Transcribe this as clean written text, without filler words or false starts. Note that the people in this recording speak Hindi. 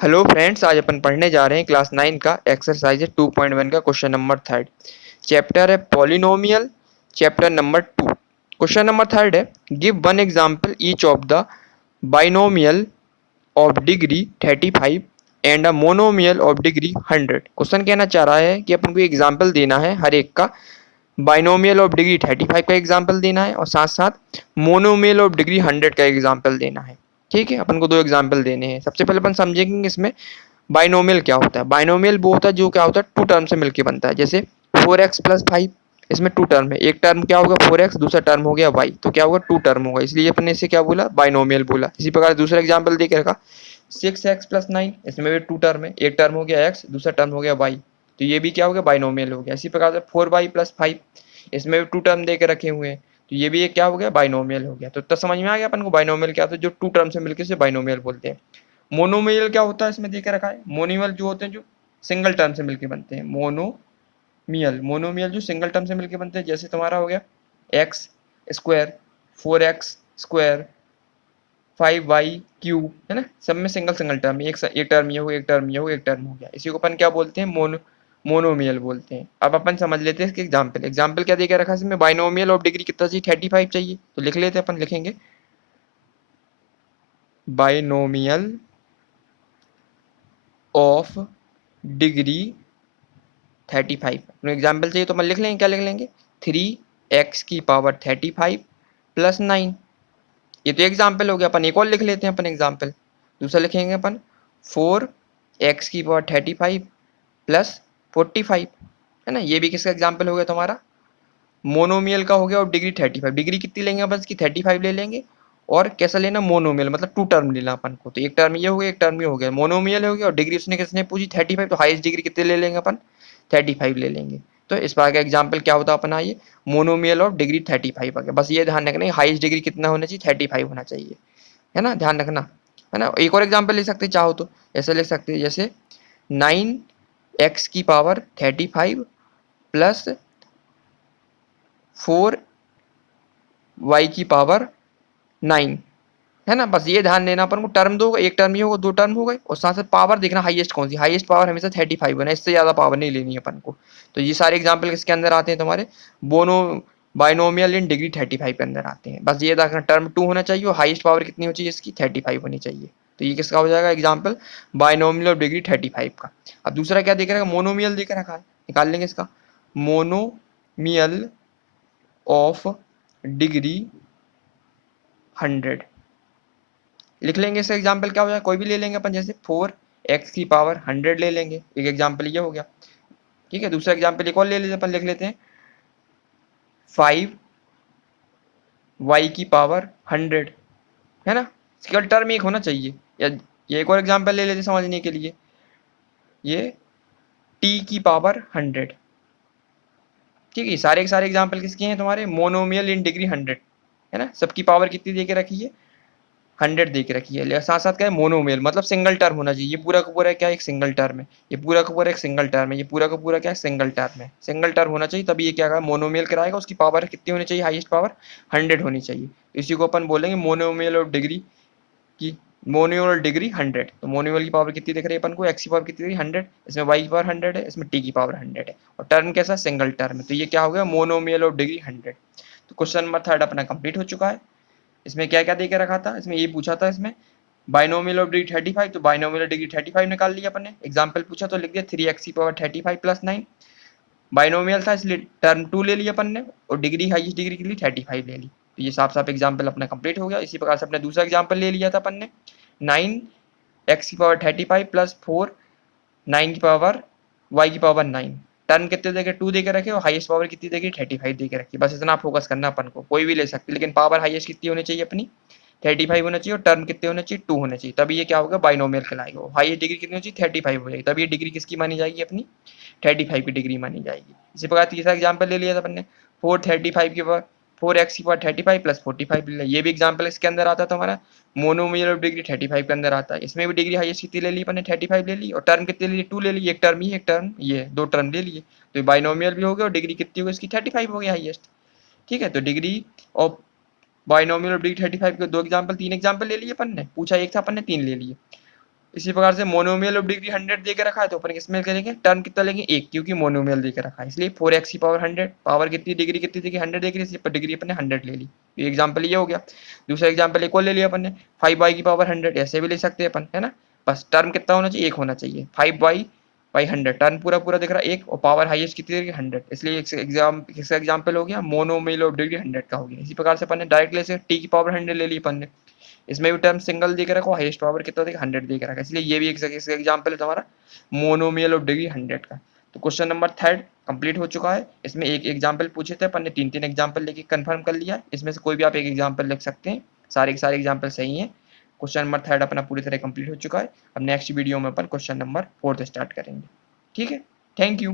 हेलो फ्रेंड्स, आज अपन पढ़ने जा रहे हैं क्लास 9 का एक्सरसाइज 2.1 का क्वेश्चन नंबर थर्ड। चैप्टर है polynomial. Chapter number 2। Question number third है, give one example each of the binomial of degree 35 and a monomial of degree 100। Question कहना चाह रहा है कि अपन को एग्जाम्पल देना है हर एक का। बाइनोमियल ऑफ डिग्री 35 का एग्जाम्पल देना है और साथ साथ मोनोमियल ऑफ डिग्री 100 का एग्जाम्पल देना है। ठीक है, अपन को दो एग्जाम्पल देने हैं। सबसे पहले अपन समझेंगे इसमें बाइनोमियल क्या होता है। बाइनोमियल वो होता है जो क्या होता है टू टर्म से मिलकर बनता है। जैसे 4x+5, इसमें टू टर्म है। एक टर्म क्या होगा 4x, दूसरा टर्म हो गया y, तो क्या होगा टू टर्म होगा, इसलिए अपन ने इसे क्या बोला बाइनोमियल बोला। इसी प्रकार दूसरा एग्जाम्पल दे के रखा 6x+9, इसमें भी टू टर्म है। एक टर्म हो गया x, दूसरा टर्म हो गया y, तो ये भी क्या हो गया बाइनोमियल हो गया। इसी प्रकार से 4y+5, इसमें भी टू टर्म दे के रखे हुए हैं, तो ये भी एक क्या हो गया बाइनोमियल हो गया। तो तब समझ में आ गया अपन को बाइनोमियल क्या होता है, जो टू टर्म से मिलकर से बाइनोमियल बोलते हैं। मोनोमियल क्या होता है इसमें देके रखा है, मोनिमल जो होते हैं जो सिंगल टर्म से मिलके बनते हैं। मोनोमियल जो सिंगल टर्म से मिलके बनते हैं, जैसे तुम्हारा हो गया x square, 4x square, 5y cube, है ना। सब में सिंगल सिंगल टर्म, एक टर्म ये हो, एक टर्म ये हो, एक टर्म हो गया। इसी को अपन क्या बोलते हैं मोनोमियल बोलते हैं। अब अपन समझ लेते हैं इसके एग्जाम्पल। एग्जाम्पल क्या देकर रखा है इसमें, बाइनोमियल ऑफ डिग्री कितना चाहिए 35 चाहिए, तो लिख लेते हैं। अपन लिखेंगे बाइनोमियल ऑफ डिग्री 35। एग्जाम्पल चाहिए तो अपन लिख लेंगे, क्या लिख लेंगे 3x⁵ प्लस 9। ये तो एग्जाम्पल हो गया। अपन एक और लिख लेते हैं अपन एग्जाम्पल। दूसरा लिखेंगे अपन 4x⁵ प्लस 45, है ना। ये भी किसका एग्जाम्पल हो गया तुम्हारा मोनोमियल का हो गया। और डिग्री 35, डिग्री कितनी लेंगे अपन इसकी 35 ले लेंगे। और कैसा लेना मोनोमियल, मतलब टू टर्म लेना अपन को। तो एक टर्म ये हो गया, एक टर्म ये हो गया, मोनोमियल हो गया। और डिग्री उसने किसने पूछी 35, तो हाईएस्ट डिग्री कितने ले लेंगे अपन 35 ले लेंगे। तो इस बार का एग्जाम्पल क्या होता है अपना, ये मोनोमियल ऑफ डिग्री 35 आ गया। बस ये ध्यान रखना हाईएस्ट डिग्री कितना होना चाहिए 35 होना चाहिए, है ना, ध्यान रखना, है ना। एक और एग्जाम्पल ले सकते चाहो तो, ऐसे ले सकते हैं जैसे 9x⁵ प्लस 4y⁹ है ना। बस ये ध्यान देना अपन को, टर्म दो, एक टर्म ये होगा, दो टर्म हो गए, और साथ साथ पावर देखना हाईएस्ट कौन सी। हाईएस्ट पावर हमेशा 35 होना, इससे ज्यादा पावर नहीं लेनी है अपन को। तो ये सारे एग्जांपल किसके अंदर आते हैं तुम्हारे बोनो बाइनोमियल इन डिग्री 35 के अंदर आते हैं। बस ये देखना टर्म टू होना चाहिए और हाईएस्ट पावर कितनी होनी चाहिए इसकी 35 होनी चाहिए। तो ये किसका हो जाएगा एग्जाम्पल बाइनोमियल ऑफ डिग्री 35 का। अब दूसरा क्या देख रखा है, मोनोमियल देख रखा है, निकाल लेंगे इसका मोनोमियल ऑफ डिग्री 100। लिख लेंगे इसका एग्जाम्पल क्या हो जाएगा, कोई भी ले लेंगे अपन, जैसे 4x⁻100 ले लेंगे। एक एग्जाम्पल ये हो गया, ठीक है। दूसरा एग्जाम्पल एक और ले लेते अपन, लिख लेते हैं 5y⁻100, है ना। केवल टर्म एक होना चाहिए। या ये एक और एग्जाम्पल ले लेते समझने के लिए, ये t⁻100, ठीक है। सारे के सारे एग्जाम्पल किसके हैं तुम्हारे मोनोमियल इन डिग्री 100, है ना। सबकी पावर कितनी दे के रखी है 100 दे के रखी है। साथ साथ क्या है मोनोमेल, मतलब सिंगल टर्म होना चाहिए। ये पूरा का पूरा क्या एक सिंगल टर्म है, ये पूरा का पूरा एक सिंगल टर्म है, ये पूरा का पूरा क्या है सिंगल टर्म है। सिंगल टर्म होना चाहिए तभी ये क्या है मोनोमेल कराएगा। उसकी पावर कितनी होनी चाहिए, हाईएस्ट पावर 100 होनी चाहिए। इसी को अपन बोलेंगे मोनोमेल ऑफ डिग्री की, मोनोमियल डिग्री 100। तो मोनोमियल की पावर कितनी दिख रही है अपन को, एक्स की पावर कितनी दिख रही है 100, इसमें वाई की पावर 100 है, इसमें टी की पावर 100 है। और टर्म कैसा सिंगल टर्म है, तो ये क्या हो गया मोनोमियल ऑफ डिग्री 100। तो क्वेश्चन नंबर थर्ड अपना कंप्लीट हो चुका है। इसमें क्या क्या देके रखा था, इसमें ये पूछा था इसमें बाइनोमियल ऑफ डिग्री 35, तो बाइनोमियल डिग्री 35 निकाल लिया अपन ने। एग्जाम्पल पूछा तो लिख दिया 3x⁵ प्लस 9। बाइनोमियल था इसलिए टर्म टू ले लिया अपन ने, और डिग्री हाईएस्ट डिग्री के लिए 35 ले ली। तो ये साफ साफ एग्जाम्पल अपना कंप्लीट हो गया। इसी प्रकार से अपने दूसरा एग्जाम्पल ले लिया था अपन ने 9x⁵ प्लस 4 9 की पावर y⁹ टर्म कितने देखे टू देके रखे, और हाईएस्ट पावर कितनी देगी 35 देके रखी। बस इतना फोकस करना अपन को, कोई भी ले सकते, लेकिन पावर हाईएस्ट कितनी होनी चाहिए अपनी 35 होना चाहिए, और टर्म कितने होने चाहिए 2 होने चाहिए, तभी ये क्या होगा बाइनोमियल कहलाएगा। हाईएस्ट डिग्री कितनी होनी चाहिए 35 हो जाएगी, तभी ये डिग्री किसकी मानी जाएगी अपनी 35 की डिग्री मानी जाएगी। इसी प्रकार तीसरा एग्जाम्पल ले लिया था अपन ने 435 के पावर 4x⁵ प्लस 45 ले लिया। ये भी एग्जाम्पल इसके अंदर आता था हमारा मोनोमियल ऑफ डिग्री 35 के अंदर आता है। इसमें भी डिग्री हाईएस्ट कितनी ले ली अपन ने 35 ले ली, और टर्म कितने ले ली 2 ले ली। एक टर्म ये, एक टर्म ये, दो टर्म ले लिए, तो बाइनोमियल भी हो गया और डिग्री कितनी हो गई इसकी 35 हो गई हाईएस्ट, ठीक है। तो degree of binomial of degree 35 के दो एग्जाम्पल, तीन एग्जाम्पल ले लिए अपन ने, पूछा एक था अपन ने तीन ले लिए। इसी प्रकार से मोनोमियल ऑफ डिग्री 100 दे के रखा है तो अपन इसमें करेंगे टर्म कितना लेंगे 1, क्योंकि मोनोमियल दे के रखा है, इसलिए 4x की पावर 100, पावर कितनी डिग्री कितनी थी 100 डिग्री, इसलिए डिग्री अपन ने 100 ले ली। ये एग्जाम्पल ये हो गया। दूसरा एग्जाम्पल एक और ले लिया अपन ने 5y की पावर 100, ऐसे भी ले सकते हैं अपन, है ना। बस टर्म कितना होना चाहिए, 1 होना चाहिए। 5y/100 टर्म पूरा पूरा दिख रहा है 1, और पावर हाईएस्ट कितनी थी 100, इसलिए इसका एग्जाम्पल हो गया मोनोमियल ऑफ डिग्री 100 का हो गया। इसी प्रकार से अपन ने डायरेक्ट ले सकते t की पावर 100 ले ली अपन ने, इसमें भी टर्म सिंगल दे के रखो, हाईएस्ट पावर कितना देगा 100 दे के रखा, इसलिए ये भी एक एग्जांपल है तुम्हारा मोनोमियल ऑफ डिग्री 100 का। तो क्वेश्चन नंबर 3 कंप्लीट हो चुका है। इसमें एक एग्जांपल पूछे थे अपन ने, 3 एग्जांपल लेके कंफर्म कर लिया। इसमें से कोई भी आप एक एग्जांपल लिख सकते हैं, सारे के सारे एग्जांपल सही हैं। क्वेश्चन नंबर 3 अपना पूरी तरह कंप्लीट हो चुका है। अब नेक्स्ट वीडियो में अपन क्वेश्चन नंबर 4 स्टार्ट करेंगे। ठीक है, थैंक यू।